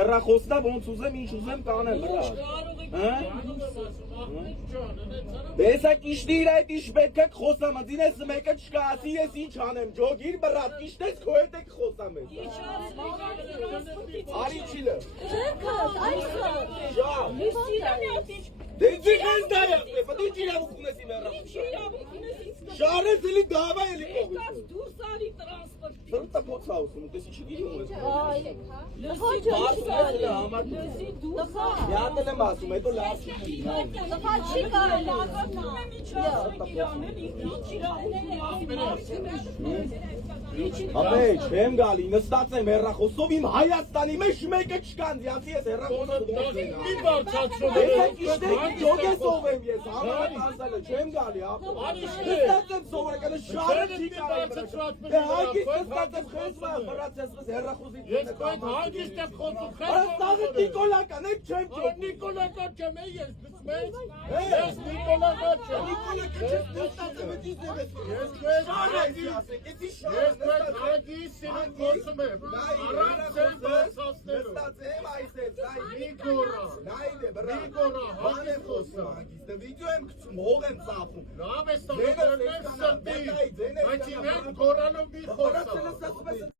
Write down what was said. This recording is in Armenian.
Հեռախոսնա ոնց ուզեմ, ինչ ուզեմ կանեմ, բրա։ Տեսակ իշտի իր այդ իշ պետք է խոսամ, դին ես մեկը չկա, ասի ես ինչ անեմ, ջոգիր բրատ, իշտ ես քո հետ եք խոսամ ես։ Արի չիլը։ Շա։ Դե ջիքես դա է, դու իրավունք ունես իմ հեռախոսը։ Շարես էլի դավա էլի կողմից։ Սրտա փոցա ուսում, տեսի չգիրում ես։ Յատել եմ ասում, հետո լավ չի։ Ապե, չեմ գալի, նստած եմ հեռախոսով իմ Հայաստանի մեջ մեկը չկան, դիացի ես հեռախոսով։ Մի բարձացրում Ջոգ ես ով եմ ես, համարատ ասալը, չեմ գալի, ապո։ Նստած եմ սովորականը, շարը չի կարեմ։ Դե հագիստ նստած եմ խեսվա, բրաց ես խես հեռախոսից։ Ես կոյդ հագիստ եմ խոսում խեսվա։ Արաստաղը Նիկոլական եմ, չեմ ճոք։ Նիկոլական չեմ է ես, բծմես։ Ես Նիկոլական չեմ։ Նիկոլական չես նստած եմ էտ իզ եմ ես։ Ես կոյդ հագիստ խոսում եմ։ Առանց եմ բարձացնելու։ Նստած եմ այս ես, Նիկորա։ նայդ է, բրաց։ Նիկորա, Բան եմ խոսում հագիստը, վիդեո եմ գցում, հող եմ ծախում։ Լավ ես տանեմ սրտի, բայց իրեն կորալով մի խոսա։